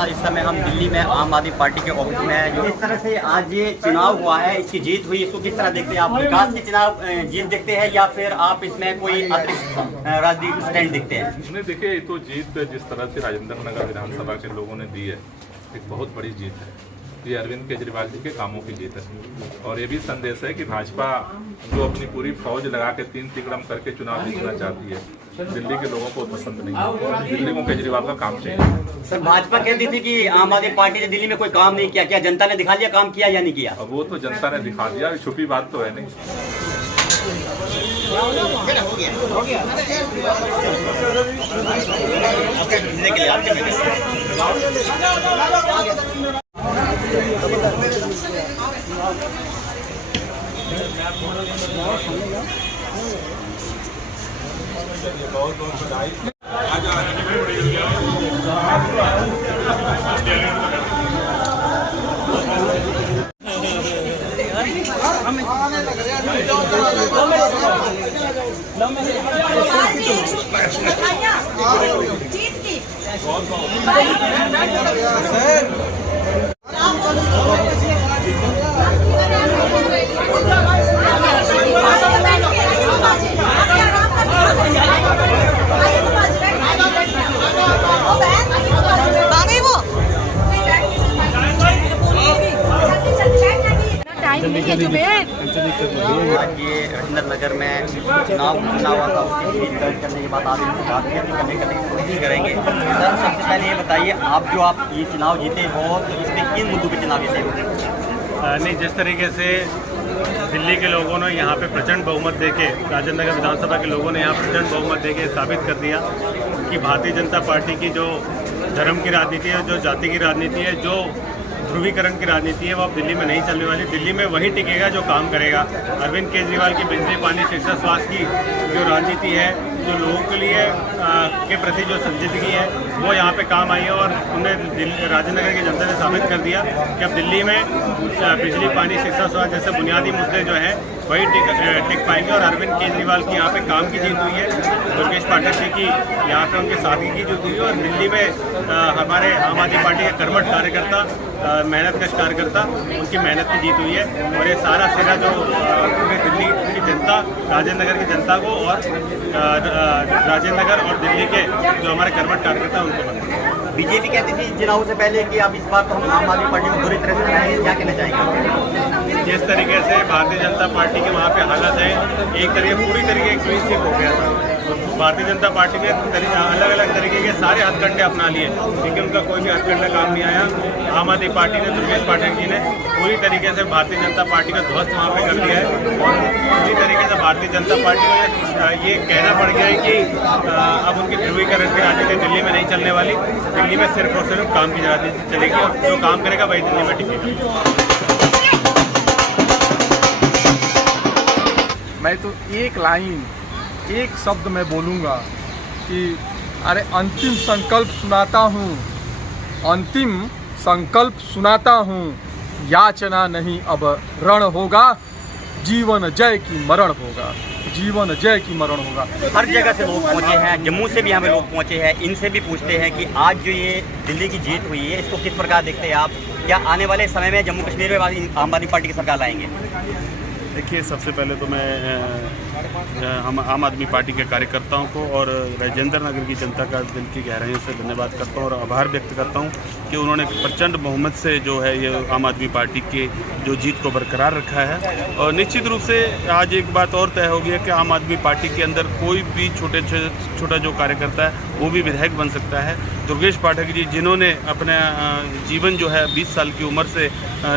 सा इस समय हम दिल्ली में आम आदमी पार्टी के ऑफिस में हैं। जो इस तरह से आज ये चुनाव हुआ है, इसकी जीत हुई, इसको किस तरह देखते हैं आप? विकास की चुनाव जीत देखते हैं या फिर आप इसमें कोई अतिरिक्त राजनीतिक स्टैंड देखते हैं? नहीं, देखिए, ये तो जीत जिस तरह से राजेंद्र नगर विधानसभा के लोगों ने दी है, एक बहुत बड़ी जीत है। ये अरविंद केजरीवाल जी के कामों की जीत है और ये भी संदेश है कि भाजपा जो अपनी पूरी फौज लगा के 3 तिकड़म करके चुनाव जीतना चाहती है, दिल्ली के लोगों को पसंद नहीं है। दिल्ली को केजरीवाल का काम चाहिए। सर, भाजपा कहती थी कि आम आदमी पार्टी ने दिल्ली में कोई काम नहीं किया, क्या जनता ने दिखा दिया काम किया या नहीं किया? अब वो तो जनता ने दिखा दिया, छुपी बात तो है नहीं। बहुत बहुत बधाई। आज ये राजेंद्र नगर में चुनाव हुआ था, उसकी जीत दर्ज करने के बाद आप इनसे बात करने की कोशिश करेंगे। सर, सबसे पहले ये बताइए, आप ये चुनाव जीते हो तो इसमें किन मुद्दों पे चुनाव जीते हो? नहीं, जिस तरीके से दिल्ली के लोगों ने यहाँ पे प्रचंड बहुमत देके, राजेंद्र नगर विधानसभा के लोगों ने यहाँ प्रचंड बहुमत देके साबित कर दिया कि भारतीय जनता पार्टी की जो धर्म की राजनीति है, जो जाति की राजनीति है, जो ध्रुवीकरण की राजनीति है, वो अब दिल्ली में नहीं चलने वाली। दिल्ली में वही टिकेगा जो काम करेगा। अरविंद केजरीवाल की बिजली, पानी, शिक्षा, स्वास्थ्य की जो राजनीति है, जो लोगों के लिए के प्रति जो संजीदगी है, वो यहाँ पे काम आई है और उन्हें राजेंद्र नगर की जनता ने साबित कर दिया कि अब दिल्ली में बिजली, पानी, शिक्षा, स्वास्थ्य जैसे बुनियादी मुद्दे जो हैं वही टिक पाएंगे। और अरविंद केजरीवाल की यहाँ पे काम की जीत हुई है, दुर्गेश पाठक जी की यहाँ पे उनके साथी की जीत हुई है और दिल्ली में हमारे आम आदमी पार्टी के कर्मठ कार्यकर्ता, मेहनत कश कार्यकर्ता, उनकी मेहनत की जीत हुई है। और ये सारा सिरा जो पूरे दिल्ली की जनता, राजेंद्र नगर की जनता को और राजेंद्र नगर और दिल्ली के जो हमारे कर्मठ कार्यकर्ता उनको पता है। बीजेपी कहती थी चुनाव से पहले कि अब इस बार तो हम आम आदमी पार्टी को बुरी तरह से बनाएंगे, क्या कहना चाहेंगे? जिस तरीके से भारतीय जनता पार्टी के वहाँ पे हालत है, एक तरीके पूरी तरीके क्लीन स्वीप हो गया था। भारतीय जनता पार्टी ने अलग अलग तरीके के सारे हथकंडे अपना लिए, लेकिन उनका कोई भी हथकंडा काम नहीं आया। आम आदमी पार्टी ने, दुर्गेश पाठक जी ने पूरी तरीके से भारतीय जनता पार्टी का ध्वस्त वहाँ पे कर दिया है और पूरी तरीके से भारतीय जनता पार्टी को ये कहना पड़ गया है कि अब उनकी ध्रुवीकरण की राजनीति दिल्ली में नहीं चलने वाली। दिल्ली में सिर्फ और सिर्फ काम की राजनीति चलेगी और जो काम करेगा वही दिल्ली में टिकेगा। मैं तो एक लाइन, एक शब्द मैं बोलूँगा कि अरे अंतिम संकल्प सुनाता हूँ, अंतिम संकल्प सुनाता हूँ, याचना नहीं अब रण होगा, जीवन जय की मरण होगा, जीवन जय की मरण होगा। हर जगह से लोग पहुंचे हैं, जम्मू से भी यहाँ पे लोग पहुंचे हैं। इनसे भी पूछते हैं कि आज जो ये दिल्ली की जीत हुई है, इसको किस प्रकार देखते हैं आप? क्या आने वाले समय में जम्मू कश्मीर में आम आदमी पार्टी की सरकार लाएंगे? देखिए, सबसे पहले तो मैं हम आम आदमी पार्टी के कार्यकर्ताओं को और राजेंद्र नगर की जनता का दिल की गहराइयों से धन्यवाद करता हूं और आभार व्यक्त करता हूं कि उन्होंने प्रचंड बहुमत से जो है ये आम आदमी पार्टी के जो जीत को बरकरार रखा है। और निश्चित रूप से आज एक बात और तय हो गई है कि आम आदमी पार्टी के अंदर कोई भी छोटा जो कार्यकर्ता है वो भी विधायक बन सकता है। दुर्गेश पाठक जी, जिन्होंने अपना जीवन जो है 20 साल की उम्र से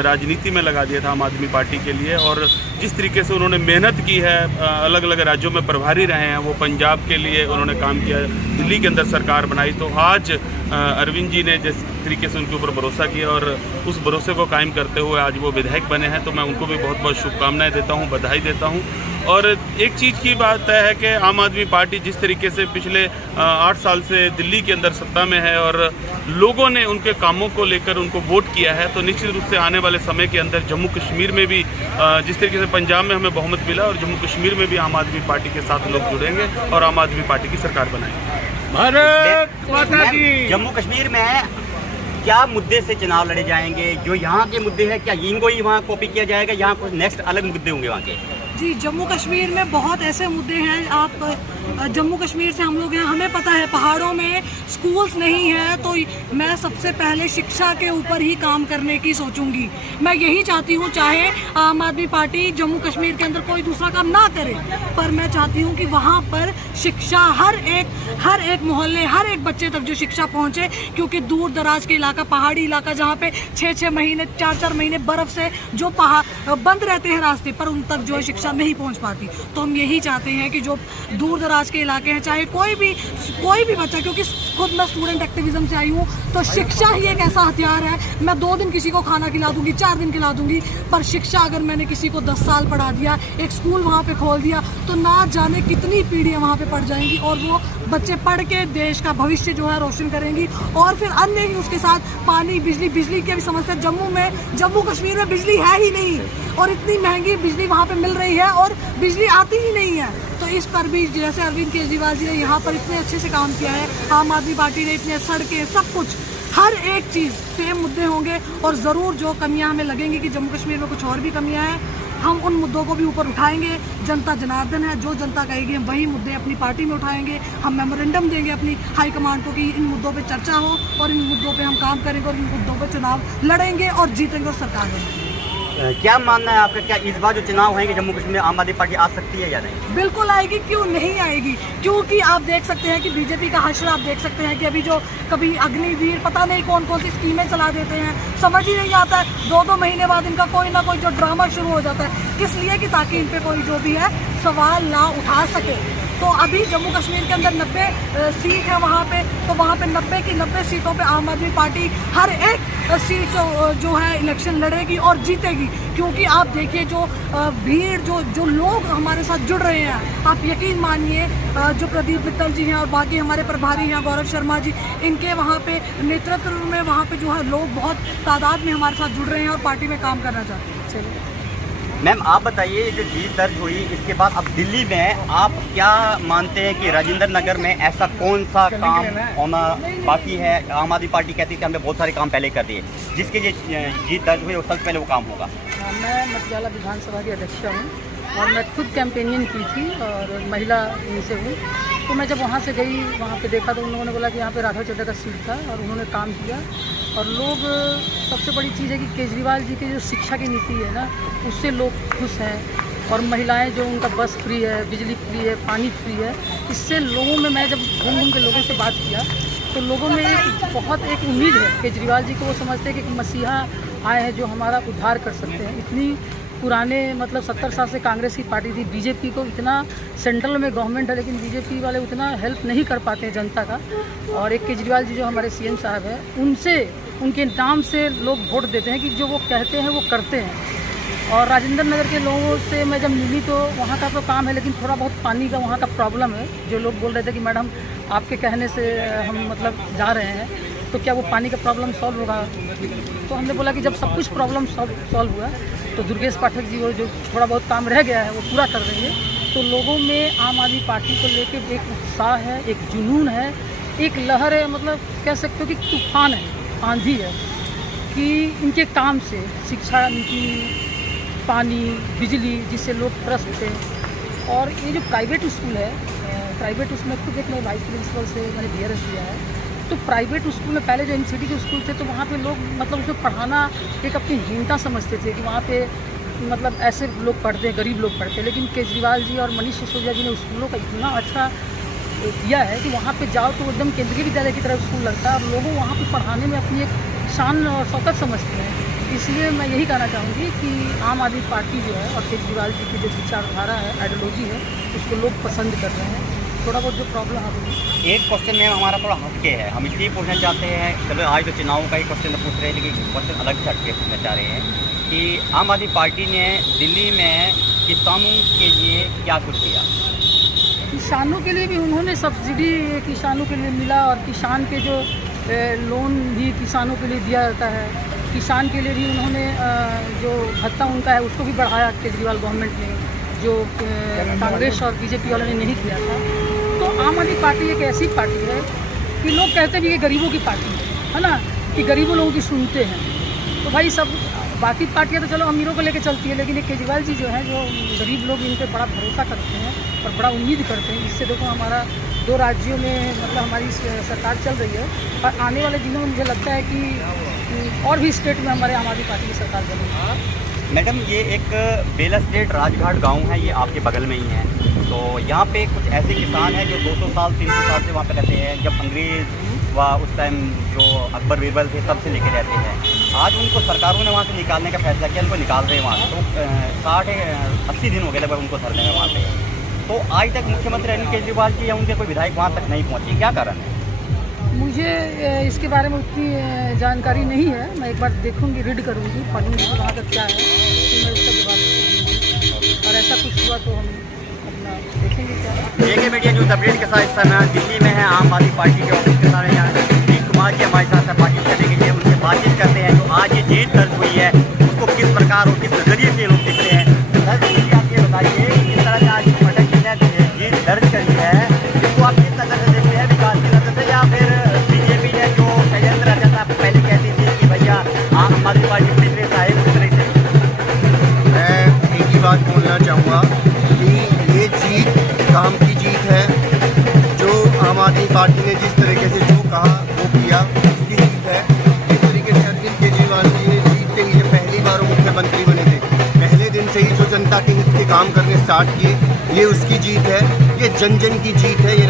राजनीति में लगा दिया था आम आदमी पार्टी के लिए, और जिस तरीके से उन्होंने मेहनत की है, अलग अलग राज्यों में प्रभारी रहे हैं, वो पंजाब के लिए उन्होंने काम किया, दिल्ली के अंदर सरकार बनाई, तो आज अरविंद जी ने जिस तरीके से उनके ऊपर भरोसा किया और उस भरोसे को कायम करते हुए आज वो विधायक बने हैं, तो मैं उनको भी बहुत बहुत शुभकामनाएं देता हूं, बधाई देता हूं। और एक चीज़ की बात तय है कि आम आदमी पार्टी जिस तरीके से पिछले 8 साल से दिल्ली के अंदर सत्ता में है और लोगों ने उनके कामों को लेकर उनको वोट किया है, तो निश्चित रूप से आने वाले समय के अंदर जम्मू कश्मीर में भी जिस तरीके से पंजाब में हमें बहुमत मिला और जम्मू कश्मीर में भी आम आदमी पार्टी के साथ लोग जुड़ेंगे और आम आदमी पार्टी की सरकार बनाएंगे। जम्मू कश्मीर में क्या मुद्दे से चुनाव लड़े जाएंगे? जो यहाँ के मुद्दे हैं क्या इनको ही वहाँ कॉपी किया जाएगा? यहाँ कुछ नेक्स्ट अलग मुद्दे होंगे वहाँ के? जी, जम्मू कश्मीर में बहुत ऐसे मुद्दे हैं। आप जम्मू कश्मीर से हम लोग हैं, हमें पता है पहाड़ों में स्कूल्स नहीं है, तो मैं सबसे पहले शिक्षा के ऊपर ही काम करने की सोचूंगी। मैं यही चाहती हूँ, चाहे आम आदमी पार्टी जम्मू कश्मीर के अंदर कोई दूसरा काम ना करे, पर मैं चाहती हूँ कि वहाँ पर शिक्षा हर एक मोहल्ले, हर एक बच्चे तक जो शिक्षा पहुँचे, क्योंकि दूर दराज के इलाका, पहाड़ी इलाका जहाँ पे 6-6 महीने 4-4 महीने बर्फ़ से जो बंद रहते हैं रास्ते पर, उन तक जो है शिक्षा नहीं पहुँच पाती। तो हम यही चाहते हैं कि जो दूर दराज के इलाके हैं, चाहे कोई भी बच्चा, क्योंकि खुद मैं स्टूडेंट एक्टिविज्म से आई हूँ, तो शिक्षा ही एक ऐसा हथियार है। मैं 2 दिन किसी को खाना खिला दूंगी, 4 दिन खिला दूंगी, पर शिक्षा अगर मैंने किसी को 10 साल पढ़ा दिया, एक स्कूल वहाँ पे खोल दिया, तो ना जाने कितनी पीढ़ियाँ वहाँ पे पढ़ जाएंगी और वो बच्चे पढ़ के देश का भविष्य जो है रोशन करेंगी। और फिर अन्य ही उसके साथ पानी, बिजली की भी समस्या। जम्मू कश्मीर में बिजली है ही नहीं, और इतनी महंगी बिजली वहाँ पे मिल रही है और बिजली आती ही नहीं है। तो इस पर भी जैसे अरविंद केजरीवाल जी ने यहाँ पर इतने अच्छे से काम किया है, आम आदमी पार्टी ने इतने सड़कें, सब कुछ, हर एक चीज़ सेम मुद्दे होंगे। और ज़रूर जो कमियां हमें लगेंगी कि जम्मू कश्मीर में कुछ और भी कमियां हैं, हम उन मुद्दों को भी ऊपर उठाएंगे। जनता जनार्दन है, जो जनता कहेगी हम वही मुद्दे अपनी पार्टी में उठाएंगे। हम मेमोरेंडम देंगे अपनी हाईकमांड को कि इन मुद्दों पे चर्चा हो और इन मुद्दों पे हम काम करेंगे और इन मुद्दों पे चुनाव लड़ेंगे और जीतेंगे और सरकार बनेंगे। क्या मानना है आपका, क्या इस बार जो चुनाव होंगे जम्मू कश्मीर में आम आदमी पार्टी आ सकती है या नहीं? बिल्कुल आएगी, क्यों नहीं आएगी? क्योंकि आप देख सकते हैं कि बीजेपी का हश्र, आप देख सकते हैं कि अभी जो कभी अग्निवीर, पता नहीं कौन कौन सी स्कीमें चला देते हैं, समझ ही नहीं आता है। 2-2 महीने बाद इनका कोई ना कोई जो ड्रामा शुरू हो जाता है, किस लिए? कि ताकि इन पे कोई जो भी है सवाल ना उठा सके। तो अभी जम्मू कश्मीर के अंदर 90 सीट है वहाँ पे, तो वहाँ पे 90 की 90 सीटों पे आम आदमी पार्टी हर एक सीट जो है इलेक्शन लड़ेगी और जीतेगी। क्योंकि आप देखिए जो भीड़, जो लोग हमारे साथ जुड़ रहे हैं, आप यकीन मानिए, जो प्रदीप मित्तल जी हैं और बाकी हमारे प्रभारी हैं गौरव शर्मा जी, इनके वहाँ पे नेतृत्व में वहाँ पे जो है लोग बहुत तादाद में हमारे साथ जुड़ रहे हैं और पार्टी में काम करना चाहते हैं। चलिए मैम, आप बताइए, जो जीत दर्ज हुई इसके बाद अब दिल्ली में आप क्या मानते हैं कि राजेंद्र नगर में ऐसा कौन सा काम होना बाकी है? आम आदमी पार्टी कहती है कि हमने बहुत सारे काम पहले कर दिए, जिसके लिए जीत दर्ज हुई सबसे पहले वो काम होगा। मैं मटियाला विधानसभा की अध्यक्षा हूँ और मैं खुद कैंपेनिंग की थी और महिला से हूँ। तो मैं जब वहाँ से गई, वहाँ पे देखा तो उन लोगों ने बोला कि यहाँ पे राघव चड्ढा का सीट था और उन्होंने काम किया। और लोग, सबसे बड़ी चीज़ है कि केजरीवाल जी की जो शिक्षा की नीति है ना, उससे लोग खुश हैं। और महिलाएं जो, उनका बस फ्री है, बिजली फ्री है, पानी फ्री है, इससे लोगों में, मैं जब घूम के लोगों से बात किया तो लोगों में एक उम्मीद है केजरीवाल जी को। वो समझते हैं कि मसीहा आए हैं जो हमारा उद्धार कर सकते हैं। इतनी पुराने, मतलब 70 साल से कांग्रेस की पार्टी थी, बीजेपी को इतना, सेंट्रल में गवर्नमेंट है लेकिन बीजेपी वाले उतना हेल्प नहीं कर पाते हैं जनता का। और एक केजरीवाल जी जो हमारे सीएम साहब हैं, उनसे, उनके नाम से लोग वोट देते हैं कि जो वो कहते हैं वो करते हैं। और राजेंद्र नगर के लोगों से मैं जब मिली तो वहाँ का तो काम है, लेकिन थोड़ा बहुत पानी का वहाँ का प्रॉब्लम है। जो लोग बोल रहे थे कि मैडम आपके कहने से हम मतलब जा रहे हैं, तो क्या वो पानी का प्रॉब्लम सॉल्व होगा? तो हमने बोला कि जब सब कुछ प्रॉब्लम सॉल्व हुआ तो दुर्गेश पाठक जी वो जो थोड़ा बहुत काम रह गया है वो पूरा कर देंगे। तो लोगों में आम आदमी पार्टी को लेके एक उत्साह है, एक जुनून है, एक लहर है, मतलब कह सकते हो कि तूफान है, आंधी है, कि इनके काम से शिक्षा नीति, पानी, बिजली, जिससे लोग त्रस्त थे। और ये जो प्राइवेट स्कूल है, प्राइवेट उसमें खुद एक मैं वाइस प्रिंसिपल से मैंने BRS लिया है। तो प्राइवेट स्कूल में पहले जो MCD के स्कूल थे तो वहाँ पे लोग मतलब उसमें पढ़ाना एक अपनी हीनता समझते थे कि वहाँ पे मतलब ऐसे लोग पढ़ते हैं, गरीब लोग पढ़ते हैं। लेकिन केजरीवाल जी और मनीष सिसोदिया जी ने स्कूलों का इतना अच्छा किया है कि वहाँ पे जाओ तो एकदम केंद्रीय विद्यालय की तरह स्कूल लगता है और लोगों वहाँ पे पढ़ाने में अपनी एक शान और शौकत समझते हैं। इसलिए मैं यही कहना चाहूँगी कि आम आदमी पार्टी जो है और केजरीवाल जी की जो विचारधारा है, आइडियोलॉजी है, उसको लोग पसंद कर रहे हैं। थोड़ा बहुत जो प्रॉब्लम है, एक क्वेश्चन में हमारा थोड़ा हटके है, हम इसलिए पूछना चाहते हैं, चलो आज तो चुनाव का ही क्वेश्चन पूछ रहे हैं, लेकिन क्वेश्चन अलग से हटके पूछना चाह रहे हैं कि आम आदमी पार्टी ने दिल्ली में किसानों के लिए क्या कुछ किया? किसानों के लिए भी उन्होंने सब्सिडी किसानों के लिए मिला और किसान के जो लोन भी किसानों के लिए दिया जाता है। किसान के लिए भी उन्होंने जो भत्ता उनका है उसको भी बढ़ाया केजरीवाल गवर्नमेंट ने, जो कांग्रेस और बीजेपी वालों ने नहीं किया था। तो आम आदमी पार्टी एक ऐसी पार्टी है कि लोग कहते भी ये गरीबों की पार्टी है ना। कि गरीबों लोगों की सुनते हैं। तो भाई सब बाकी पार्टियाँ तो चलो अमीरों को लेकर चलती है, लेकिन ये केजरीवाल जी जो हैं, जो गरीब लोग इन पर बड़ा भरोसा करते हैं और बड़ा उम्मीद करते हैं। इससे देखो हमारा 2 राज्यों में मतलब हमारी सरकार चल रही है, और आने वाले दिनों में मुझे लगता है कि और भी स्टेट में हमारे आम आदमी पार्टी की सरकार बनेगी। मैडम, ये एक बेला स्टेट राजघाट गांव है, ये आपके बगल में ही है। तो यहाँ पे कुछ ऐसे किसान हैं जो 200 साल 300 साल से वहाँ पे रहते हैं। जब अंग्रेज़ व उस टाइम जो अकबर बीरबल थे तब से लेके रहते हैं। आज उनको सरकारों ने वहाँ से निकालने का फैसला किया, उनको निकाल रहे हैं वहाँ से। तो 60-80 दिन हो गए लगभग उनको धरने में वहाँ पे। तो आज तक मुख्यमंत्री अरविंद केजरीवाल जी या उनके कोई विधायक वहाँ तक नहीं पहुँचे, क्या कारण है? मुझे इसके बारे में उतनी जानकारी नहीं है। मैं एक बार देखूंगी, रीड करूंगी, पढ़ूंगी कि वहाँ तक क्या है, तो मैं उसका जवाब दूंगी। और ऐसा कुछ हुआ तो हम अपना देखेंगे क्या है। जेके मीडिया न्यूज़ अपडेट के साथ इस समय दिल्ली में है आम आदमी पार्टी के ऑफिस के सामने। यहाँ सुनील कुमार जी हमारे साथ बातचीत करने के लिए, उनसे बातचीत करते हैं जो आज ये जीत दर्ज हुई है उसको किस प्रकार और किस नजरिए से लोग देखते हैं। सर, आप ये बताइए कि किस तरह से आज पटक जी ने जीत दर्ज करी है, इसको आप किस नजर से देखते हैं, विकास की नजर से या फिर बीजेपी ने जो षड्यंत्र रचा था पहले कहती थी कि भैया आम आदमी पार्टी पूरी तरह से आए उस तरह से? मैं एक ही बात बोलना चाहूँगा कि ये जीत काम की जीत है। जो आम आदमी पार्टी ने जिस तरीके से जो कहा वो किया, उसकी जीत है। जिस तरीके से अरविंद केजरीवाल जी ने जीतते ही जब पहली बार वो मुख्यमंत्री बने थे, पहले दिन से ही जो जनता के हित के काम करने स्टार्ट किए, ये उसकी जीत है। ये जन जन की जीत है, ये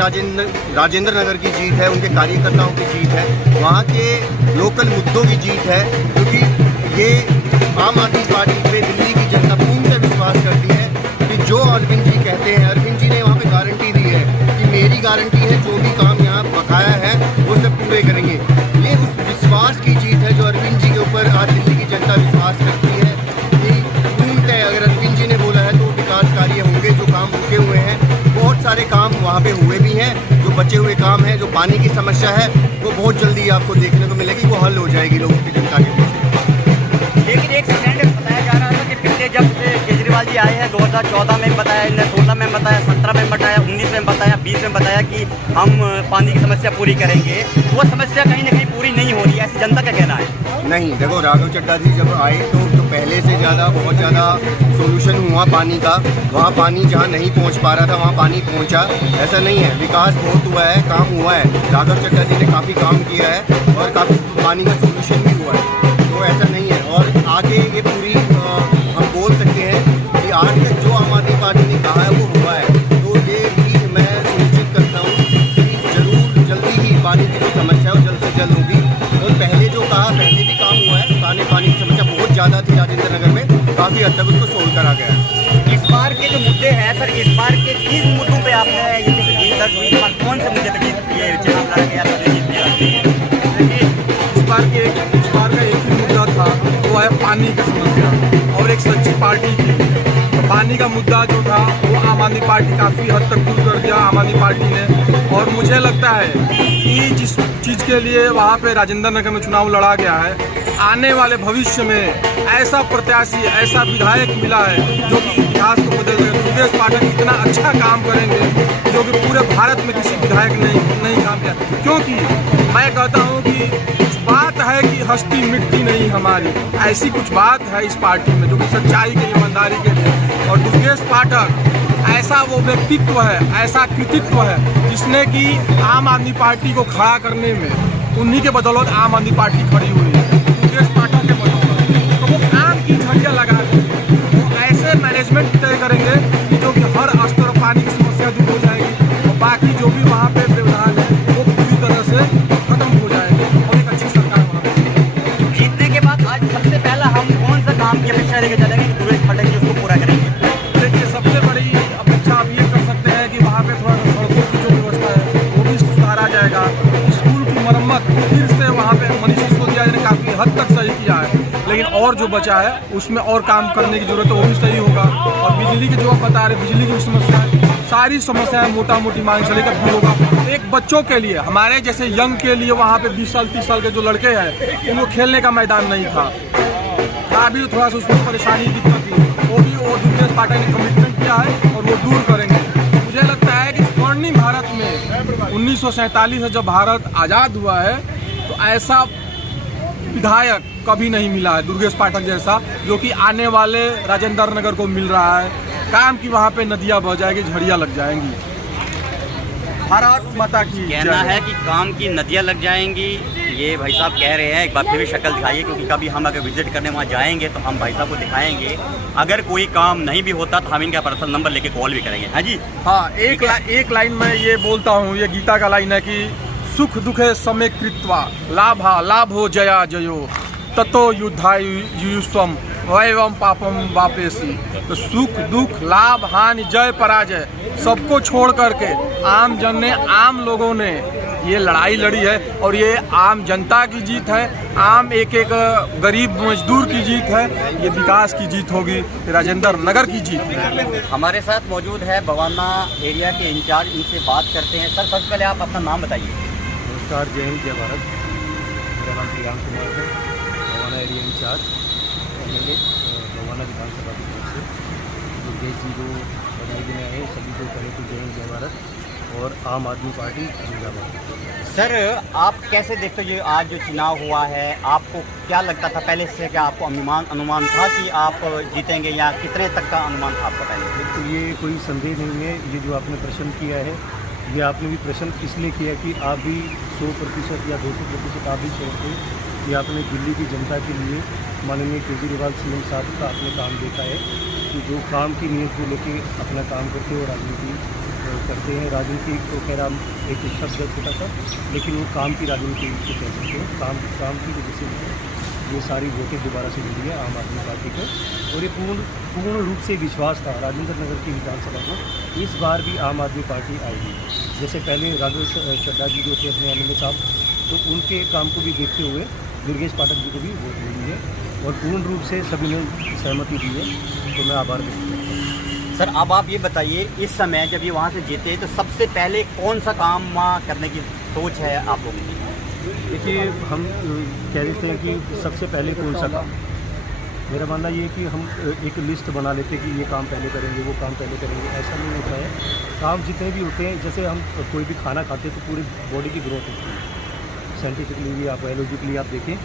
राजेंद्र नगर की जीत है, उनके कार्यकर्ताओं की जीत है, वहाँ के लोकल मुद्दों की जीत है। क्योंकि ये आम आदमी पार्टी पे दिल्ली की जनता पूर्ण विश्वास करती है कि जो अरविंद जी कहते हैं, अरविंद जी ने वहाँ पे गारंटी दी है कि मेरी गारंटी है, जो भी काम यहाँ बकाया है वो सब पूरे करेंगे। ये उस विश्वास की जीत है जो अरविंद जी के ऊपर आज दिल्ली की जनता विश्वास करती है कि पूर्णतः अगर अरविंद जी ने बोला है तो विकास कार्य होंगे। जो काम रुके हुए हैं, बहुत सारे काम वहाँ पे हुए भी हैं, जो बचे हुए काम हैं, जो पानी की समस्या है वो बहुत जल्दी आपको देखने को मिलेगी, वो हल हो जाएगी लोगों की, जनता के बीच। लेकिन एक सेकेंड बताया जा रहा था कि पिछले जब से केजरीवाल जी आए हैं 2014 में बताया, इन्हें 16 में बताया, 17 में बताया, 19 में बताया, 20 में बताया कि हम पानी की समस्या पूरी करेंगे। तो वो समस्या कहीं ना कहीं पूरी नहीं हो रही है, ऐसी जनता का कहना है। नहीं, देखो राघव चड्ढा जी जब आए तो पहले से ज़्यादा बहुत ज़्यादा सोल्यूशन हुआ पानी का। वहाँ पानी जहाँ नहीं पहुँच पा रहा था वहाँ पानी पहुँचा। ऐसा नहीं है, विकास बहुत हुआ है, काम हुआ है। राघव चड्ढा जी ने काफ़ी काम किया है और काफ़ी पानी का सोल्यूशन भी हुआ है, तो ऐसा नहीं है। और आगे ये पूरी हम बोल सकते हैं कि आज तक जो आम आदमी पार्टी ने कहा है वो हुआ है। तो ये भी मैं सुनिश्चित करता हूँ कि जरूर जल्दी ही पानी की जो समस्या है वो जल्द से जल्द होगी। और पहले जो कहा, पहले भी काम हुआ है। पानी की समस्या बहुत ज़्यादा थी राजेंद्र नगर में, काफ़ी हद तक उसको सोल्व करा गया है। इस बार के जो मुद्दे हैं सर, इस बार के किस मुद्दों पे आपने जैसे कि जीत दर्ज हुई, कौन से मुद्दे पे ये चुनाव लड़ा गया था? देखिए, इस बार का एक ही मुद्दा था, वो है पानी की समस्या और एक सच्ची पार्टी की। पानी का मुद्दा जो था वो आम आदमी पार्टी काफ़ी हद तक दूर कर दिया आम आदमी पार्टी ने। और मुझे लगता है कि जिस चीज़ के लिए वहाँ पे राजेंद्र नगर में चुनाव लड़ा गया है, आने वाले भविष्य में ऐसा प्रत्याशी, ऐसा विधायक मिला है जो कि इतिहास को बदल देगा। दुर्गेश पाठक इतना अच्छा काम करेंगे जो कि पूरे भारत में किसी विधायक ने नहीं काम किया। क्योंकि मैं कहता हूँ कि कुछ बात है कि हस्ती मिटती नहीं हमारी, ऐसी कुछ बात है इस पार्टी में जो कि सच्चाई के लिए, ईमानदारी के लिए। और दुर्गेश पाठक ऐसा वो व्यक्तित्व है, ऐसा कृतित्व है जिसने कि आम आदमी पार्टी को खड़ा करने में, उन्हीं के बदौलत आम आदमी पार्टी खड़ी हुई है। दुर्गेश पाठक के बदौलत तो वो काम की झड़ियाँ लगा देंगे, वो ऐसे मैनेजमेंट तय करेंगे कि जो कि हर स्तर पर पानी की समस्या दूर हो जाएगी और बाकी जो भी वहाँ पे व्यवधान है वो पूरी तरह से खत्म हो जाएंगे और एक अच्छी सरकार वहाँ पे। जीतने के बाद आज सबसे पहला हम कौन सा काम की अपेक्षा लेके चलेंगे कि दुर्गेश पाठक जी उसको पूरा करेंगे? देखिए, सबसे बड़ी अपेक्षा आप ये कर सकते हैं कि वहाँ पे थोड़ा सा सड़कों की जो व्यवस्था है वो भी सुधारा जाएगा। स्कूल की मरम्मत फिर से वहाँ पे मनीष सिसोदिया जी ने काफ़ी हद तक सही किया है, लेकिन और जो बचा है उसमें और काम करने की जरूरत है, वो भी सही होगा। और बिजली की जो आप बता रहे, बिजली की समस्या है, सारी समस्याएं मोटा मोटी मांग से लेकर दूर होगा। एक बच्चों के लिए, हमारे जैसे यंग के लिए वहाँ पे 20 साल 30 साल के जो लड़के हैं उनको खेलने का मैदान नहीं था, अभी थोड़ा सा उसमें परेशानी दिक्कत थी, वो दुर्गेश पाठक ने कमिटमेंट किया है और वो दूर करेंगे। मुझे लगता है कि स्वर्णिम भारत में 1947 से जब भारत आज़ाद हुआ है तो ऐसा विधायक कभी नहीं मिला है दुर्गेश पाठक जैसा, जो कि आने वाले राजेंद्र नगर को मिल रहा है। काम की वहाँ पे नदियाँ बह जाएगी, झड़ियाँ लग जाएंगी। भारत माता की कहना जय। है कि काम की नदियाँ लग जाएंगी, ये भाई साहब कह रहे हैं। एक बार फिर भी शक्ल दिखाइए, क्योंकि कभी हम अगर विजिट करने वहाँ जाएंगे तो हम भाई साहब को दिखाएंगे। अगर कोई काम नहीं भी होता तो हम इनका पर्सनल नंबर लेके कॉल भी करेंगे। हाँ जी, हाँ, एक लाइन में ये बोलता हूँ, ये गीता का लाइन है कि सुख दुखे समय कृत्वा लाभो जया जयो ततो युद्धायुष्वम वैवम पापम वापेसी। तो सुख दुख लाभ हानि जय पराजय सबको छोड़ करके आम जन ने, आम लोगों ने ये लड़ाई लड़ी है, और ये आम जनता की जीत है, आम एक गरीब मजदूर की जीत है, ये विकास की जीत होगी, राजेंद्र नगर की जीत है। हमारे साथ मौजूद है बवाना एरिया के इंचार्ज, इनसे बात करते हैं। सर, सबसे पहले आप अपना नाम बताइए। नमस्कार, जय हिंद, जय भारत। मेरा नाम प्रियांक कुमार है, Bawana area incharge MLA Bawana Vidhan Sabha की तरफ से। दुर्गेश जी को बधाई देने आए, सभी को करें तो जय हिंद, जय भारत और आम आदमी पार्टी जिंदाबाद। सर, आप कैसे देखते हो ये आज जो चुनाव हुआ है, आपको क्या लगता था पहले से? क्या आपको अनुमान था कि आप जीतेंगे, या कितने तक का अनुमान था आपका पहले? तो ये कोई संदेह नहीं है, ये जो आपने प्रश्न किया है, ये आपने भी प्रश्न इसलिए किया कि आप भी 100% या 200% आप भी सोचते कि आपने दिल्ली की जनता के लिए माननीय केजरीवाल सीएम साहब का आपने काम देखा है कि जो काम की नीयत को लेके अपना काम करते हैं, राजनीति करते हैं। राजनीति को कह रहा हम एक शब्द छोटा सा, लेकिन वो काम की राजनीति को कह सकते हैं। काम की वजह से ये सारी वोटें दोबारा से मिली है आम आदमी पार्टी को, और ये पूर्ण रूप से विश्वास था राजेंद्र नगर की विधानसभा को इस बार भी आम आदमी पार्टी आएगी। जैसे पहले राघव चड्ढा जी जो थे अपने एमएलए साहब, तो उनके काम को भी देखते हुए दुर्गेश पाठक जी को भी वोट मिली है, और पूर्ण रूप से सभी ने सहमति दी है, तो मैं आभार व्यक्त करता हूँ। सर, अब आप ये बताइए, इस समय जब ये वहाँ से जीते तो सबसे पहले कौन सा काम वहाँ करने की सोच है आप लोगों की? देखिए, हम कह देते हैं कि सबसे पहले कौन सा काम, मेरा मानना ये है कि हम एक लिस्ट बना लेते हैं कि ये काम पहले करेंगे, वो काम पहले करेंगे, ऐसा नहीं होता है। काम जितने भी होते हैं, जैसे हम कोई भी खाना खाते हैं तो पूरी बॉडी की ग्रोथ होती है, साइंटिफिकली भी आप बायोलॉजिकली आप देखें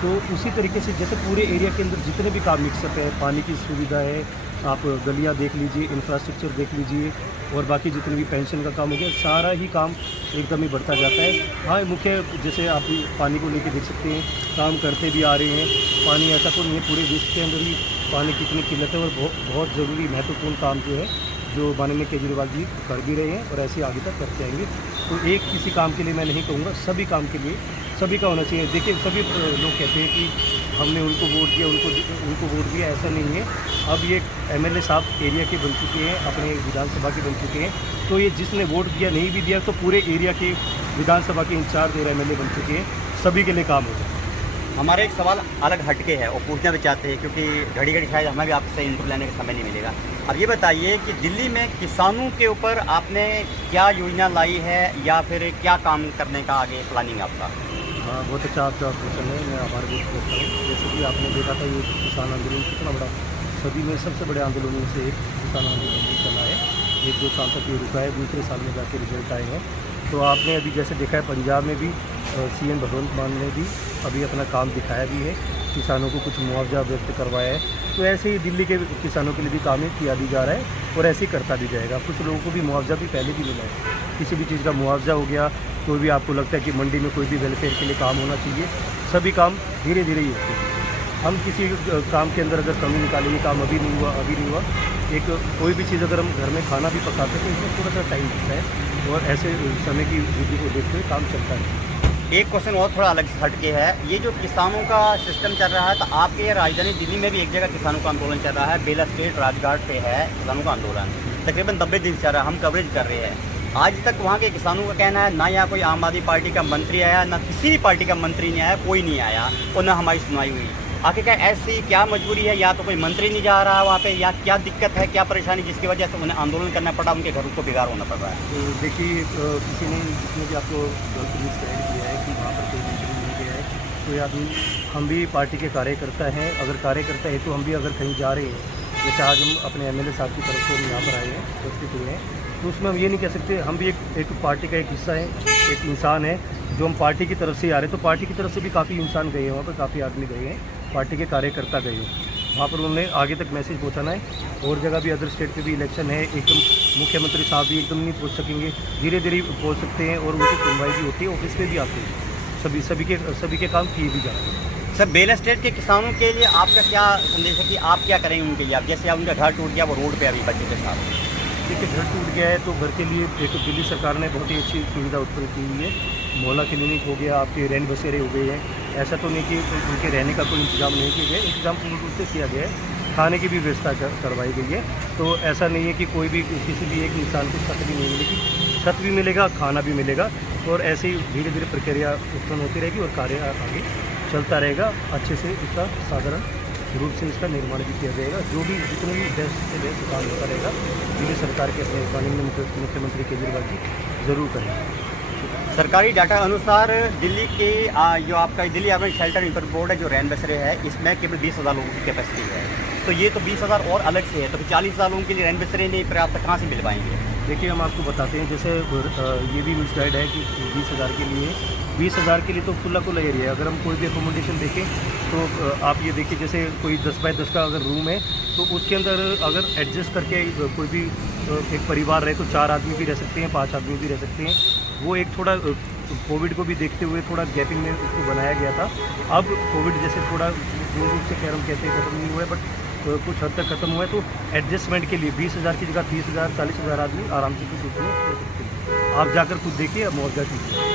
तो उसी तरीके से जैसे पूरे एरिया के अंदर जितने भी काम मिक्सअप है, पानी की सुविधा है, आप गलियाँ देख लीजिए, इंफ्रास्ट्रक्चर देख लीजिए, और बाकी जितने भी पेंशन का काम हो गया, सारा ही काम एकदम ही बढ़ता जाता है। हाँ, मुख्य जैसे आप पानी को लेके देख सकते हैं, काम करते भी आ रहे हैं। पानी ऐसा तो नहीं है, पूरे विश्व के अंदर ही पानी की इतनी किल्लत है, और बहुत ज़रूरी महत्वपूर्ण काम जो है जो माननीय केजरीवाल जी कर भी रहे हैं और ऐसे आगे तक करते आएंगे। तो एक किसी काम के लिए मैं नहीं कहूँगा, सभी काम के लिए सभी का होना चाहिए। देखिए, सभी लोग कहते हैं कि हमने उनको वोट दिया, उनको वोट दिया, ऐसा नहीं है। अब ये एमएलए साहब एरिया के बन चुके हैं, अपने विधानसभा के बन चुके हैं, तो ये जिसने वोट दिया नहीं भी दिया तो पूरे एरिया के विधानसभा के इंचार्ज और एमएलए बन चुके हैं, सभी के लिए काम हो जाए। हमारा एक सवाल अलग हटके है और पूछना भी चाहते हैं, क्योंकि घड़ी घड़ी शायद हमें भी आपसे इनपुट लेने का समय नहीं मिलेगा। अब ये बताइए कि दिल्ली में किसानों के ऊपर आपने क्या योजना लाई है, या फिर क्या काम करने का आगे प्लानिंग आपका? हाँ, बहुत अच्छा आपका क्वेश्चन है, मैं आभार व्यक्त करता हूँ। जैसे कि आपने देखा था ये किसान आंदोलन कितना बड़ा, सदी में सबसे बड़े आंदोलनों से एक किसान आंदोलन चला है। 1-2 साल तक ये रुका है, दूसरे साल में जाके रिजल्ट आए हैं। तो आपने अभी जैसे देखा है पंजाब में भी सीएम भगवंत मान ने भी अभी अपना काम दिखाया भी है, किसानों को कुछ मुआवजा व्यक्त करवाया है। तो ऐसे ही दिल्ली के किसानों के लिए भी काम किया भी जा रहा है और ऐसे ही करता भी जाएगा। कुछ लोगों को भी मुआवजा भी पहले भी मिला है, किसी भी चीज़ का मुआवजा हो गया, कोई भी आपको लगता है कि मंडी में कोई भी वेलफेयर के लिए काम होना चाहिए, सभी काम धीरे धीरे ही होते हैं। हम किसी काम के अंदर अगर कमी निकालेंगे, काम अभी नहीं हुआ, एक कोई भी चीज़ अगर हम घर में खाना भी पकाते हैं तो इसमें थोड़ा सा टाइम लगता है, और ऐसे समय की वृद्धि को देखते हुए काम चलता है। एक क्वेश्चन और थोड़ा अलग हटके है, ये जो किसानों का सिस्टम चल रहा है, तो आपके राजधानी दिल्ली में भी एक जगह किसानों का आंदोलन चल रहा है, बेला स्टेट राजघाट पे है किसानों का आंदोलन, तकरीबन 90 दिन चल रहा है, हम कवरेज कर रहे हैं। आज तक वहाँ के किसानों का कहना है ना यहाँ कोई आम आदमी पार्टी का मंत्री आया, ना किसी भी पार्टी का मंत्री नहीं आया, कोई नहीं आया, और ना हमारी सुनवाई हुई। आखिर क्या ऐसी क्या मजबूरी है, या तो कोई मंत्री नहीं जा रहा है वहाँ पे, या क्या दिक्कत है, क्या परेशानी जिसकी वजह से उन्हें आंदोलन करना पड़ा, उनके घरों को बेकार होना पड़ रहा है? तो देखिए, किसी ने जिसने भी आपको गलत मिसगाइड किया है कि वहाँ पर कोई मंत्री नहीं गया है, कोई आदमी, हम भी पार्टी के कार्यकर्ता हैं। अगर कार्यकर्ता है तो हम भी अगर कहीं जा रहे हैं, जैसे आज हम अपने एमएलए साहब की तरफ से हम यहाँ पर आए हैं, उपस्थित हुए हैं, तो उसमें हम ये नहीं कह सकते, हम भी एक पार्टी का एक हिस्सा है, एक इंसान है जो हम पार्टी की तरफ से ही आ रहे हैं, तो पार्टी की तरफ से भी काफ़ी इंसान गए हैं वहाँ पर, काफ़ी आदमी गए हैं, पार्टी के कार्यकर्ता गए हैं वहाँ पर। उन्होंने आगे तक मैसेज पहुँचाना है। और जगह भी अदर स्टेट पे भी इलेक्शन है, एकदम मुख्यमंत्री साहब भी एकदम नहीं पहुँच सकेंगे, धीरे धीरे पहुँच सकते हैं और उनकी सुनवाई भी होती है, ऑफिस पे भी आते हैं, सभी के काम किए भी जाते हैं। सर, बेल एस्टेट के किसानों के लिए आपका क्या संदेश है कि आप क्या करेंगे उनके लिए? आप जैसे आप उनका घर टूट गया, वो रोड पे अभी बच्चे के साथ। देखिए, घर टूट गया है तो घर के लिए एक दिल्ली सरकार ने बहुत ही अच्छी सुविधा उत्पन्न की हुई है। मोहल्ला क्लिनिक हो गया, आपके रैन बसेरे हो गए हैं। ऐसा तो नहीं कि उनके रहने का कोई इंतजाम नहीं किया गया, इंतजाम पूर्ण रूप से किया गया है। खाने की भी व्यवस्था करवाई गई है। तो ऐसा नहीं है कि कोई भी किसी भी एक इंसान को छत भी नहीं मिलेगी, छत भी मिलेगा, खाना भी मिलेगा। और ऐसे ही धीरे धीरे प्रक्रिया उत्पन्न होती रहेगी और कार्य आगे चलता रहेगा। अच्छे से इसका साधारण रूप से इसका निर्माण भी किया जाएगा। जो भी जितने भी बेस्ट से बेस्ट काम होता रहेगा, दिल्ली सरकार के अपने माननीय मुख्यमंत्री केजरीवाल जी ज़रूर करेंगे। सरकारी डाटा अनुसार दिल्ली के जो आपका Delhi urban shelter improvement board है, जो रैन बसेरे है, इसमें केवल 20,000 लोगों की कैपेसिटी है। तो ये तो 20,000 और अलग से है, तो 40,000 लोगों के लिए रैन बसेरे नहीं पर्याप्त, कहाँ से मिल पाएंगे? देखिए, हम आपको बताते हैं, जैसे ये भी मिसगाइड है कि 20,000 के लिए तो खुला एरिया है। अगर हम कोई भी अकोमोडेशन देखें तो आप ये देखिए, जैसे कोई 10 बाय 10 का अगर रूम है तो उसके अंदर अगर एडजस्ट करके कोई भी एक परिवार रहे तो 4 आदमी भी रह सकते हैं, 5 आदमी भी रह सकते हैं। वो एक थोड़ा कोविड को भी देखते हुए थोड़ा गैपिंग में उसको बनाया गया था। अब कोविड जैसे थोड़ा पूर्ण रूप से खैर हम कहते हैं खत्म नहीं हुआ है, बट कुछ हद तक खत्म हुआ है, तो एडजस्टमेंट के लिए 20,000 की जगह 30,000 40,000 आदमी आराम से कुछ उसमें आप जाकर खुद देखिए, अब मुआवजा कीजिए।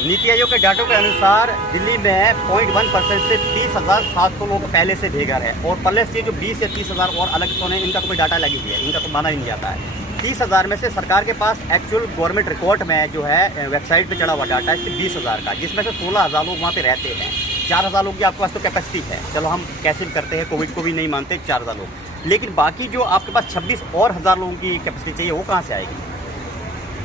नीति आयोग के डाटों के अनुसार दिल्ली में 0.1% से 30,700 लोग पहले से बेघर है, और पहले से जो 20 या 30,000 और अलग तो हैं, इनका कोई डाटा लगी हुई है, इनका तो माना ही नहीं जाता है। 30,000 में से सरकार के पास एक्चुअल गवर्नमेंट रिकॉर्ड में जो है वेबसाइट पे चढ़ा हुआ डाटा है सिर्फ 20,000 का, जिसमें से 16,000 लोग वहाँ पे रहते हैं। 4,000 लोग की आपके पास तो कैपेसिटी है, चलो हम कैसे भी करते हैं, कोविड को भी नहीं मानते, 4,000 लोग। लेकिन बाकी जो आपके पास 26 और हज़ार लोगों की कैपेसिटी चाहिए, वो कहाँ से आएगी?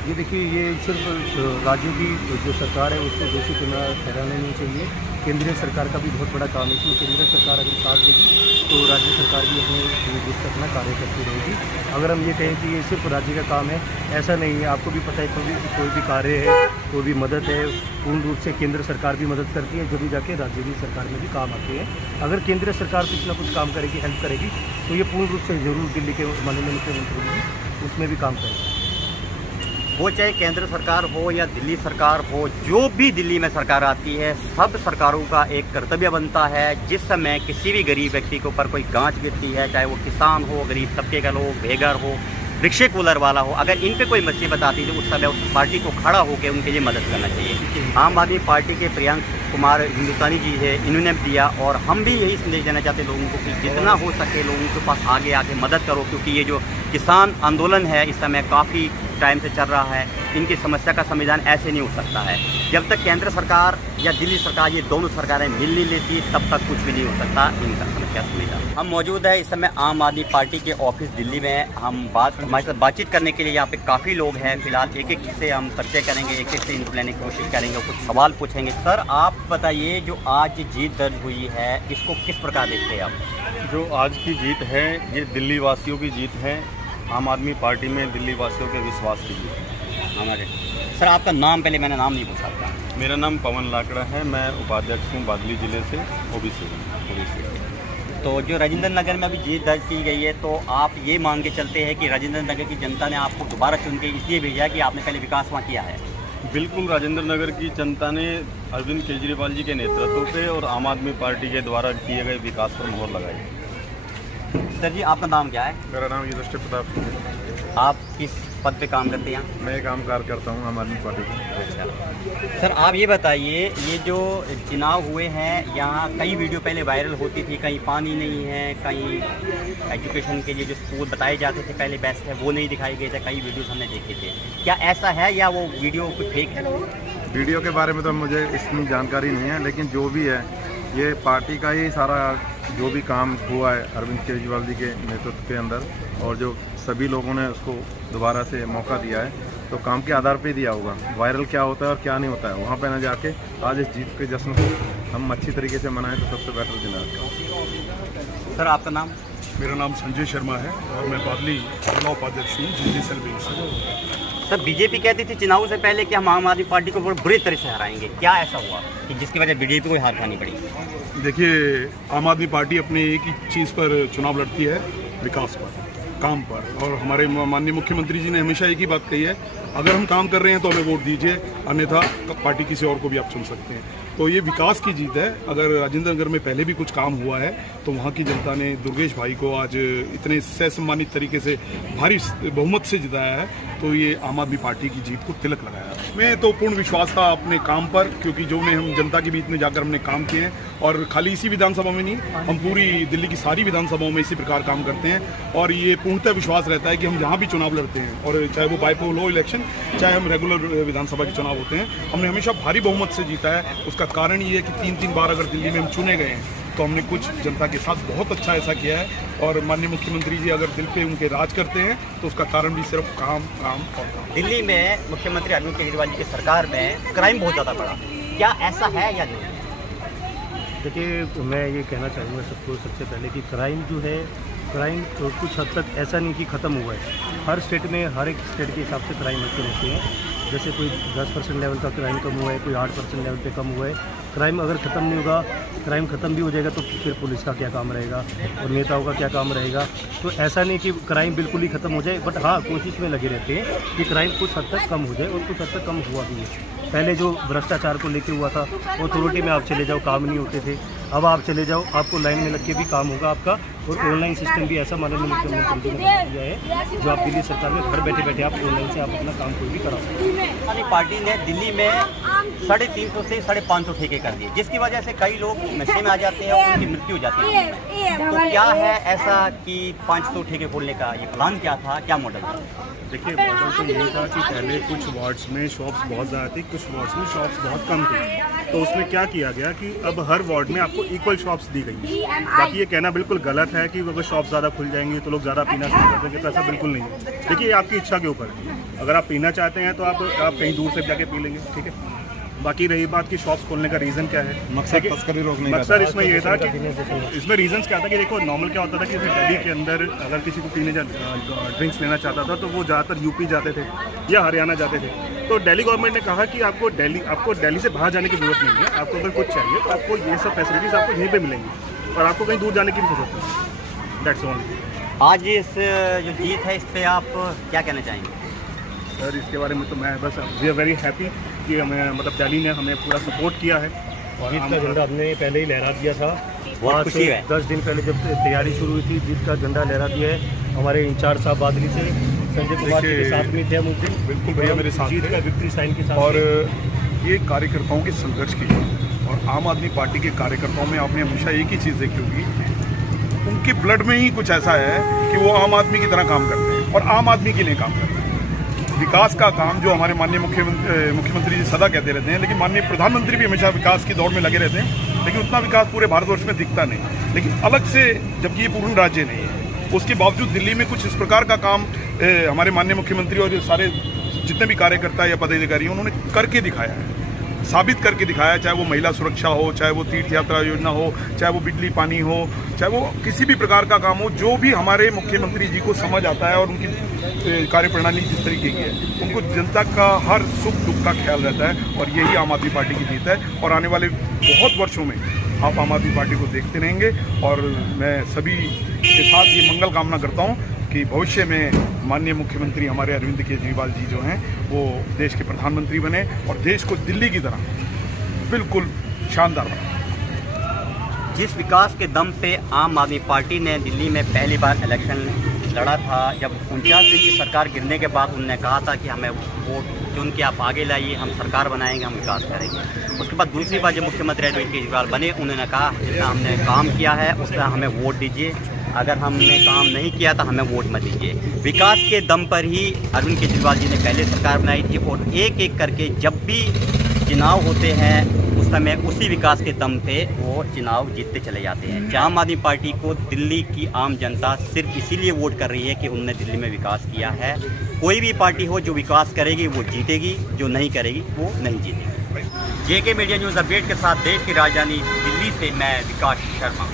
ये देखिए, ये सिर्फ राज्यों की जो सरकार है उसको दोषी ठहराना नहीं चाहिए। केंद्रीय सरकार का भी बहुत बड़ा काम है इसमें। केंद्रीय सरकार अगर साथ देगी तो राज्य सरकार भी अपने अपना कार्य करती रहेगी। अगर हम ये कहें कि ये सिर्फ राज्य का काम है, ऐसा नहीं है। आपको भी पता है, कोई भी कार्य है, कोई भी मदद है, पूर्ण रूप से केंद्र सरकार भी मदद करती है, जब भी जाके राज्य की सरकार में भी काम आते हैं। अगर केंद्रीय सरकार कुछ ना कुछ काम करेगी, हेल्प करेगी, तो ये पूर्ण रूप से ज़रूर दिल्ली के माननीय मुख्यमंत्री जी उसमें भी काम करेंगे। वो चाहे केंद्र सरकार हो या दिल्ली सरकार हो, जो भी दिल्ली में सरकार आती है, सब सरकारों का एक कर्तव्य बनता है, जिस समय किसी भी गरीब व्यक्ति के ऊपर कोई गांच गिरती है, चाहे वो किसान हो, गरीब तबके का लोग, बेघर हो, रिक्शे कूलर वाला हो, अगर इन पे कोई मुसीबत आती है तो उस समय उस पार्टी को खड़ा होकर उनके लिए मदद करना चाहिए। आम आदमी पार्टी के प्रियंक कुमार हिंदुस्तानी जी है, इन्होंने दिया, और हम भी यही संदेश देना चाहते हैं लोगों को कि जितना हो सके लोगों के पास आगे आके मदद करो, क्योंकि ये जो किसान आंदोलन है इस समय काफ़ी टाइम से चल रहा है। इनकी समस्या का समाधान ऐसे नहीं हो सकता है, जब तक केंद्र सरकार या दिल्ली सरकार, ये दोनों सरकारें मिल नहीं लेती, तब तक कुछ भी नहीं हो सकता इनका समस्या समाधान। हम मौजूद है इस समय आम आदमी पार्टी के ऑफिस दिल्ली में। हमारे साथ बातचीत करने के लिए यहाँ पे काफ़ी लोग हैं। फिलहाल एक एक से हम परिचय करेंगे, एक एक से इनको लेने की कोशिश करेंगे, कुछ सवाल पूछेंगे। सर, आप बताइए, जो आज जीत दर्ज हुई है, इसको किस प्रकार देखते हैं आप? जो आज की जीत है, ये दिल्ली वासियों की जीत है। आम आदमी पार्टी में दिल्ली वासियों के विश्वास की जीत है हमारे। सर, आपका नाम, पहले मैंने नाम नहीं पूछा था। मेरा नाम पवन लाकड़ा है, मैं उपाध्यक्ष हूँ बादली ज़िले से, ओबीसी। तो जो राजेंद्र नगर में अभी जीत दर्ज की गई है, तो आप ये मान के चलते हैं कि राजेंद्र नगर की जनता ने आपको दोबारा चुन के इसलिए भेजा कि आपने पहले विकास वहाँ किया है? बिल्कुल, राजेंद्र नगर की जनता ने अरविंद केजरीवाल जी के नेतृत्व पे और आम आदमी पार्टी के द्वारा किए गए विकास पर मोहर लगाई। सर जी, आपका नाम क्या है? मेरा नाम युधिष्ठिर प्रताप सिंह है। आप किस पद पे काम करते हैं? मैं काम कार्य करता हूँ आम आदमी पार्टी का। सर, आप ये बताइए, ये जो चुनाव हुए हैं, यहाँ कई वीडियो पहले वायरल होती थी, कहीं पानी नहीं है, कहीं एजुकेशन के लिए जो स्कूल बताए जाते थे पहले बेस्ट है, वो नहीं दिखाई गए थे, कई वीडियोस हमने देखे थे। क्या ऐसा है या वो वीडियो कुछ फेक है? वीडियो के बारे में तो मुझे इतनी जानकारी नहीं है, लेकिन जो भी है, ये पार्टी का ही सारा जो भी काम हुआ है अरविंद केजरीवाल जी के नेतृत्व के अंदर, और जो सभी लोगों ने उसको दोबारा से मौका दिया है, तो काम के आधार पे दिया होगा। वायरल क्या होता है और क्या नहीं होता है, वहाँ पे ना जाके आज इस जीत के जश्न को हम अच्छी तरीके से मनाएं तो सबसे बेटर दिन है। सर, आपका नाम? मेरा नाम संजय शर्मा है और मैं बादली जिला उपाध्यक्ष हूँ दिल्ली सेल विंग से। सर बीजेपी कहती थी चुनाव से पहले कि हम आम आदमी पार्टी को बहुत बुरी तरह से हराएंगे, क्या ऐसा हुआ कि जिसकी वजह बीजेपी को हार खानी पड़ी? देखिए, आम आदमी पार्टी अपने एक ही चीज़ पर चुनाव लड़ती है, विकास पर, काम पर। और हमारे माननीय मुख्यमंत्री जी ने हमेशा एक ही बात कही है, अगर हम काम कर रहे हैं तो हमें वोट दीजिए, अन्यथा पार्टी किसी और को भी आप चुन सकते हैं। तो ये विकास की जीत है। अगर राजेंद्र नगर में पहले भी कुछ काम हुआ है तो वहाँ की जनता ने दुर्गेश भाई को आज इतने सहसम्मानित तरीके से भारी बहुमत से जिताया है, तो ये आम आदमी पार्टी की जीत को तिलक लगाया। मैं तो पूर्ण विश्वास था अपने काम पर, क्योंकि जो हम जनता के बीच में जाकर हमने काम किए हैं, और खाली इसी विधानसभा में नहीं, हम पूरी दिल्ली की सारी विधानसभाओं में इसी प्रकार काम करते हैं। और ये पूर्णतः विश्वास रहता है कि हम जहाँ भी चुनाव लड़ते हैं, और चाहे वो बाईपोल हो इलेक्शन, चाहे हम रेगुलर विधानसभा के चुनाव होते हैं, हमने हमेशा भारी बहुमत से जीता है। उसका कारण ये है कि 3-3 बार अगर दिल्ली में हम चुने गए हैं तो हमने कुछ जनता के साथ बहुत अच्छा ऐसा किया है। और माननीय मुख्यमंत्री जी अगर दिल पे उनके राज करते हैं तो उसका कारण भी सिर्फ काम काम और काम। दिल्ली में मुख्यमंत्री अरविंद केजरीवाल जी की सरकार में क्राइम बहुत ज़्यादा बढ़ा, क्या ऐसा है या नहीं? देखिए, मैं ये कहना चाहूँगा सबको सबसे पहले कि क्राइम जो है, क्राइम तो कुछ हद तक ऐसा नहीं कि ख़त्म हुआ है। हर स्टेट में, हर एक स्टेट के हिसाब से क्राइम होते रहते हैं। जैसे कोई 10% लेवल का क्राइम कम हुआ है, कोई 8% लेवल पे कम हुआ है। क्राइम अगर ख़त्म नहीं होगा, क्राइम ख़त्म भी हो जाएगा तो फिर पुलिस का क्या काम रहेगा और नेताओं का क्या काम रहेगा? तो ऐसा नहीं कि क्राइम बिल्कुल ही ख़त्म हो जाए, बट हाँ, कोशिश में लगे रहते हैं कि क्राइम कुछ हद तक कम हो जाए, और कुछ हद तक कम हुआ भी है। पहले जो भ्रष्टाचार को लेकर हुआ था, अथॉरिटी में आप चले जाओ काम नहीं होते थे, अब आप चले जाओ आपको लाइन में लग के भी काम होगा आपका। और ऑनलाइन सिस्टम भी ऐसा माननीय मुख्यमंत्री जी ने दिया है, जो आप दिल्ली सरकार में घर बैठे बैठे आप ऑनलाइन से आप अपना काम कोई भी करा सकते हैं। हमारी पार्टी ने दिल्ली में 350 से 550 ठेके कर दिए, जिसकी वजह से कई लोग नशे में आ जाते हैं और उनकी मृत्यु हो जाती है। तो क्या है ऐसा कि 500 ठेके खोलने का ये प्लान क्या था, क्या मॉडल था? देखिए, मॉडल तो यही था कि पहले कुछ वार्ड्स में शॉप्स बहुत ज़्यादा थी, कुछ वार्ड्स में शॉप्स बहुत कम थी। तो उसमें क्या किया गया कि अब हर वार्ड में आपको इक्वल शॉप्स दी गई। बाकी ये कहना बिल्कुल गलत है कि अगर शॉप ज़्यादा खुल जाएंगी तो लोग ज़्यादा पीना शुरू कर देंगे, तो ऐसा बिल्कुल नहीं है। देखिए, ये आपकी इच्छा के ऊपर है। अगर आप पीना चाहते हैं तो आप कहीं दूर से जाके पी लेंगे, ठीक है। बाकी रही बात कि शॉप्स खोलने का रीज़न क्या है, मकसद तस्करी रोकने का। मकसद इसमें ये था कि इसमें रीजंस क्या था कि देखो, नॉर्मल क्या होता था कि दिल्ली के अंदर अगर किसी को पीने ड्रिंक्स लेना चाहता था तो वो ज़्यादातर यूपी जाते थे या हरियाणा जाते थे। तो दिल्ली गवर्नमेंट ने कहा कि आपको दिल्ली से बाहर जाने की जरूरत नहीं है, आपको अगर कुछ चाहिए तो आपको ये सब फैसिलिटीज़ आपको यहीं पर मिलेंगी और आपको कहीं दूर जाने की भी जरूरत नहीं। That's only. आज इस जो जीत है इस पर आप क्या कहना चाहेंगे? सर, इसके बारे में तो मैं बस वी आर वेरी हैप्पी कि हमें मतलब दिल्ली ने हमें पूरा सपोर्ट किया है। और जीत का झंडा हमने पहले ही लहरा दिया था। वहाँ से 10 दिन पहले जब तैयारी शुरू हुई थी, जीत का झंडा लहरा दिया है। हमारे इंचार्ज साहब बादली से संजय कुमार जी के साथ में थे हम उस दिन। बिल्कुल भैया मेरे साथ जीत का विक्ट्री साइन के साथ। और ये कार्यकर्ताओं के संघर्ष की है, और आम आदमी पार्टी के कार्यकर्ताओं में आपने हमेशा एक ही चीज़ देखी होगी, उनके ब्लड में ही कुछ ऐसा है कि वो आम आदमी की तरह काम करते हैं और आम आदमी के लिए काम करते हैं। विकास का काम जो हमारे माननीय मुख्यमंत्री जी सदा कहते रहते हैं, लेकिन माननीय प्रधानमंत्री भी हमेशा विकास की दौड़ में लगे रहते हैं, लेकिन उतना विकास पूरे भारतवर्ष में दिखता नहीं। लेकिन अलग से, जबकि ये पूर्ण राज्य नहीं है, उसके बावजूद दिल्ली में कुछ इस प्रकार का काम हमारे माननीय मुख्यमंत्री और सारे जितने भी कार्यकर्ता या पदाधिकारी हैं उन्होंने करके दिखाया है, साबित करके दिखाया। चाहे वो महिला सुरक्षा हो, चाहे वो तीर्थ यात्रा योजना हो, चाहे वो बिजली पानी हो, चाहे वो किसी भी प्रकार का काम हो, जो भी हमारे मुख्यमंत्री जी को समझ आता है और उनकी कार्यप्रणाली जिस तरीके की है, उनको जनता का हर सुख दुख का ख्याल रहता है। और यही आम आदमी पार्टी की जीत है। और आने वाले बहुत वर्षों में आप आम आदमी पार्टी को देखते रहेंगे। और मैं सभी के साथ ये मंगल कामना करता हूँ कि भविष्य में माननीय मुख्यमंत्री हमारे अरविंद केजरीवाल जी जो हैं वो देश के प्रधानमंत्री बने और देश को दिल्ली की तरह बिल्कुल शानदार बनाए। जिस विकास के दम पे आम आदमी पार्टी ने दिल्ली में पहली बार इलेक्शन लड़ा था, जब 49 दिन की सरकार गिरने के बाद उन्होंने कहा था कि हमें वोट चुन के आप आगे लाइए, हम सरकार बनाएंगे, हम विकास करेंगे। उसके बाद दूसरी बार जब मुख्यमंत्री अरविंद केजरीवाल बने, उन्होंने कहा जितना हमने काम किया है उसका हमें वोट दीजिए, अगर हमने काम नहीं किया तो हमें वोट मत दीजिए। विकास के दम पर ही अरविंद केजरीवाल जी ने पहले सरकार बनाई थी और एक एक करके जब भी चुनाव होते हैं उस समय उसी विकास के दम पे वो चुनाव जीतते चले जाते हैं। आम आदमी पार्टी को दिल्ली की आम जनता सिर्फ इसीलिए वोट कर रही है कि उन्होंने दिल्ली में विकास किया है। कोई भी पार्टी हो जो विकास करेगी वो जीतेगी, जो नहीं करेगी वो नहीं जीतेगी। JK मीडिया न्यूज़ अपडेट के साथ देश की राजधानी दिल्ली से मैं विकास शर्मा।